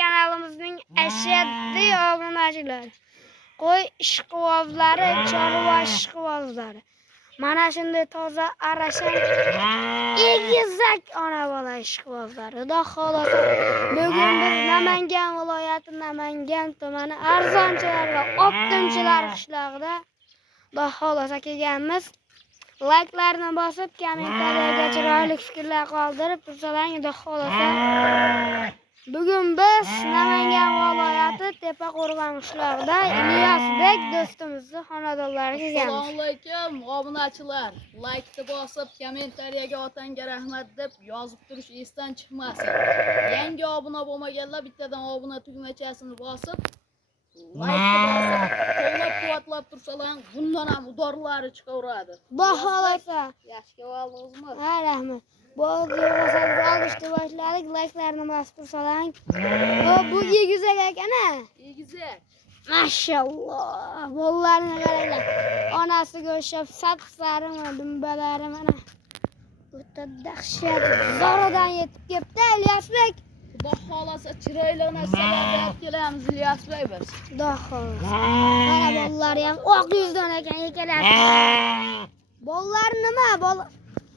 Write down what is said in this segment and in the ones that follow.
kanalimizning ashaddiy obunachilari. Qo'y ishqibozlari, chorva ishqibozlari. Mana shunday toza arashan egizak ona bola ishqibozlari. Xudo xolasa bugun biz Namangan viloyati Namangan tumani arzonchilar va optimchilar qishlog'ida Xudo xolasa kelganmiz. Like'larni bosib, kommentariyaga chiroyli fikrlar qoldirib tursalang, Xudo xolasa. Bugun biz Namangan viloyati Tepaqo'rg'on qishlog'ida Ilyosbek do'stimizning xonadonlariga kelganmiz. Assalomu alaykum, obunachilar. Like'ni bosib, kommentariyaga otanga rahmat deb yozib turish esdan chiqmasin. Yangi obuna bo'lmaganlar bittadan obuna tugmachasini bosib, like'ni bosib, qo'llab-quvvatlab tursalang, bundan ham udorlari chiqaveradi. Xudo xolasa. Yaxshi oldingizmi? Ha, rahmat. Bo'ldi, olishni boshladik. Like'larni bosib tursalang. Bu egizak ekan-a? Egizak. Mashalloh. Bollarni qaranglar. Onasiga o'xshab sapsari va dumbalari mana. O'ta dahshat. Zoradan yetib kelibdi Ilyosbek. Xudo xolasa chiroyli narsalar kelamiz Ilyosbek biz. Xudo xolasa. Mana bollari ham oq yuzdan ekan ikkalasi. Bollar nima?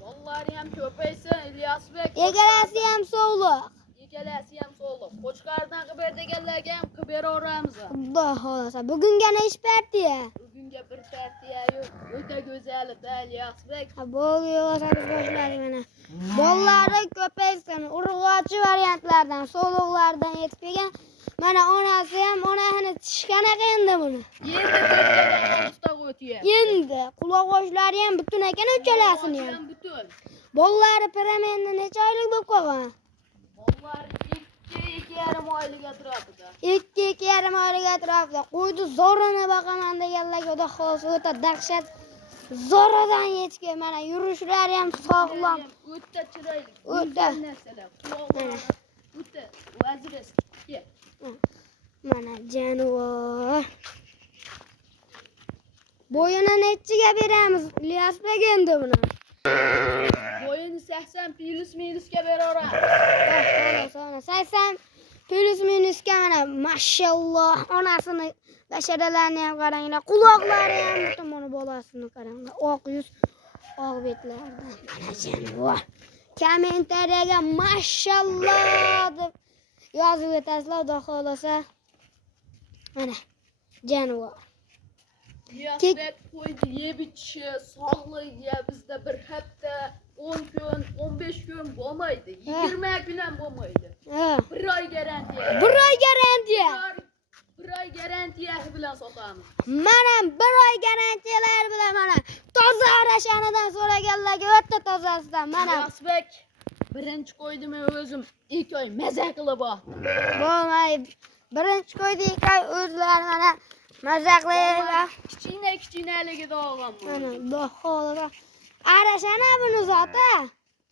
Bollari ham ko'paysin Ilyosbek. Egalasi ham sog'liq. Egalasi ham sog'liq. Qo'chqardan xabar deganlarga ham xabar beraveramiz. Xudo xolasa. Bugunga ne ish partiya? Bugunga bir partiya yo'q. O'ta go'zalida Ilyosbek. Bo'ldi, yo'qotib boshladik mana. Bollari ko'paysin. Urg'ochi variantlardan, sog'liqlardan yetib kelgan. Mana onasi ham onasini tishgan ekan buni. Endi quloq-g'oshlari ham butun ekan uchalasini ham. Butun. Bollari piramenda necha oylik bo'lib qolgan? Bollar 2-2,5 oylik atrofida. 2-2,5 oylik atrofida. Qo'ydi zo'rini boqaman deganlarga Xudo xolasa o'ta dahshat zo'radan yetgan. Mana yurishlari ham sog'lom. O'ta chiroyli. O'ta narsalar. Quloqlari o'ta vazirasiz. Mana jonivor. Bo'yini nechiga beramiz Ilyosbek endi buni? Bo'yini 80 plus minusga beraveramiz. Xolos, 80 plus minusga mana mashalloh onasini basharalarini ham qaranglar, quloqlari ham butun buni bolasini qaranglar. Oq yuz, oq betlardan mana jonivor. Kommentariyaga mashalloh deb yozib o'tasizlar, Xudo xolasa. Mana jonivor. Ilyosbek qo'ydi yeb ichishi, sog'lig'iga bizda bir hafta, 10 kun, 15 kun bo'lmaydi. 20 kun ham bo'lmaydi. Bir oy garantiya. Bir oy garantiya. Bir oy garantiya bilan sotamiz. Mana bir oy garantiyalar bilan mana toza arashanidan so'raganlarga o'ta tozasidan mana. Ilyosbek birinchi qo'ydi men o'zim 2 oy maza qilib boqdim. Bo'lmaydi. Birinchi qo'ydi 2 oy o'zlari mana maza qilib Kichkinaligida olgan bu. mana Xudo xolasa. Arashana buni zoti.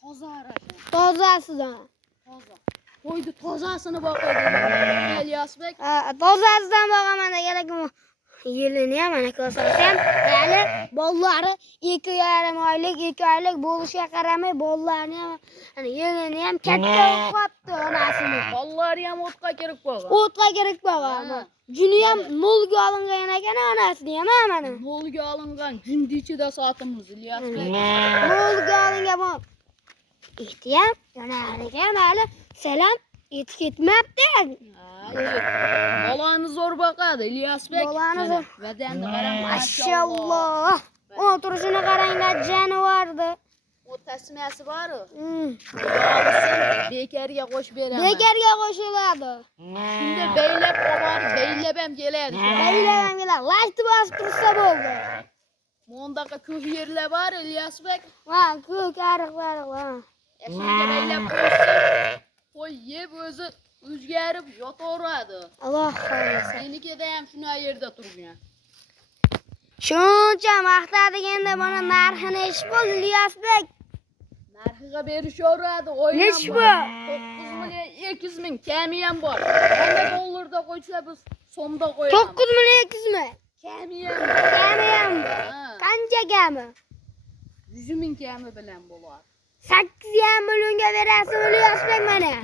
Toza arashan. Tozasidan. Toza. Qo'ydi tozasini boqadi. Ilyosbek. Tozasidan boqaman deganlar yilini ham mana ko'rsam, ya'ni bollari 2,5 oylik, 2 oylik bo'lishiga qaramay bollarni ham hani yilini ham katta o'qibdi onasini. Bollari ham o'tqa kirib qolgan. O'tqa kirib qolgan. Juni ham nolga olingan ekan onasini ham mana. Nolga olingan jundi ichida sotimiz Ilyosbek. Nolga olingan bu. Ehtiyam, yana ham hali salom yetib ketmabdi. Bolani zo'r boqadi Ilyosbek. Bolani zo'r. Vadanni qarang, mashalloh. O'tirishini qaranglar, jonivordi. O'tasmasi bor-ku. Bekarga qo'shib beraman. Bekarga qo'shiladi. Shunda beylab qo'yib, beylab ham keladi. Beylab ham keladi. Lashni bosib tursa bo'ldi. Mondaqa ko'p yerlar bor Ilyosbek. Va, ko'k ariqlar bor. Shunga beylab qo'ysa, qo'y yeb o'zi o'zgarib yotaveradi. Alloh xolasa. Menikida ham shuna yerda turgan. Shuncha maqtadiganda buni narxini ish bo'ldi Ilyosbek. Narxiga berishaveradi. Nech bu? 9 million 200 ming kami ham bor. Qanday dollarda qo'ysa biz so'mda qo'yamiz. 9 million 200 ming. Kami ham. Kami ham. Qancha kami? 100 ming kami bilan bo'ladi. 8,5 millionga berasiz Ilyosbek mana.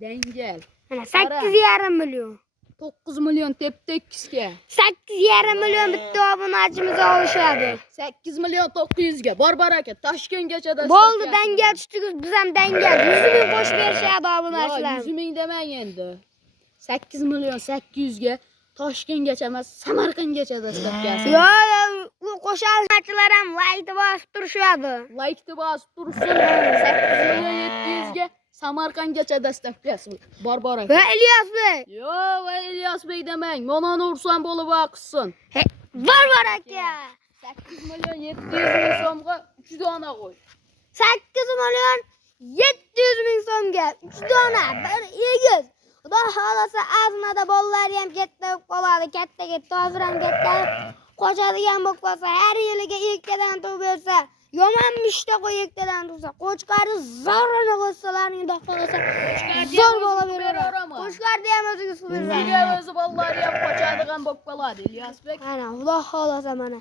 Dangal. Mana 8,5 million. 9 million tep-tekisga. 8,5 million bitta obunachimiz olishadi. 8 million 900 ga. Bor aka, Toshkentgacha dastlab. Bo'ldi, danga tushdik, biz ham danga 100 ming qo'shib berishadi obunachilar. 100 ming demang endi. 8 million 800 ga Toshkentgacha emas, Samarqandgacha dastavkasi. Yo, u qo'shilmachilar ham like bosib turishadi. Like bosib tursin. 8 million 700 ga Samarqandgacha dastavkasi. Bor aka. Va Ilyosbek. Yo, va Ilyosbek demang. Mana ursan bo'lib oqsin. Bor aka. 8 million 700 ming so'mga 3 dona qo'y. 8 million 700 ming so'mga 3 dona bir egiz. Xudo xolasa azmada bolalar ham katta bo'lib qoladi, katta hozir ham katta qo'chadigan bo'lib qolsa, har yiliga ikkadan tug'ib bersa, yomonmishda qo'y ikkadan tug'sa, qo'chqarni zo'rini qo'ysalarning xudo xolasa zo'r bo'laveradi. Qo'chqarni ham o'ziga suv beradi. O'ziga o'zi bolalar ham qo'chadigan bo'lib qoladi, Ilyosbek. Mana xudo xolasa mana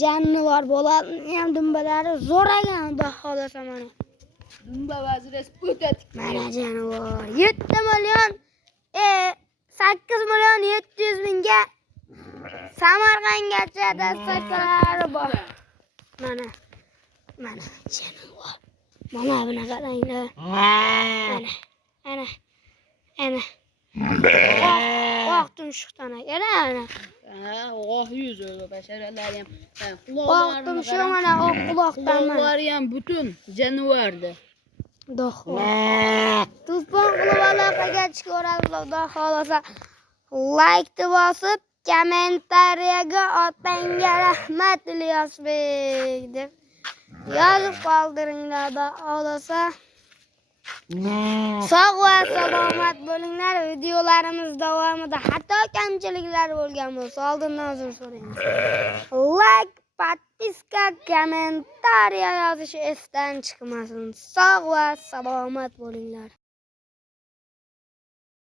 jannivor bo'ladi ham dumbalari zo'ragan xudo xolasa mana. Dumba vazirasi o'ta tik. Mana janivor 7 million 8 million 700 mingga Samarqandgacha dastavkalari bor. Mana janivor. Mana bunaqa qaranglar. Ana. Oq tumshuqdan aka, ana. Oq yuz o'zi basharalar ham. Oq tumshuq mana oq quloqdan mana. Quloqlari ham butun janivordi. Do'xo. Tuzpon qilib aloqaga chiqaradi, xudo xolasa. Like bosib, kommentariyaga otangga rahmat Ilyosbek deb yozib qoldiringlar, xudo xolasa. Sog' va salomat bo'linglar. Videolarimiz davomida xato kamchiliklar bo'lgan bo'lsa, oldindan uzr so'raymiz. Like, podpiska, kommentariya yozish esdan chiqmasin. Sog' va salomat bo'linglar.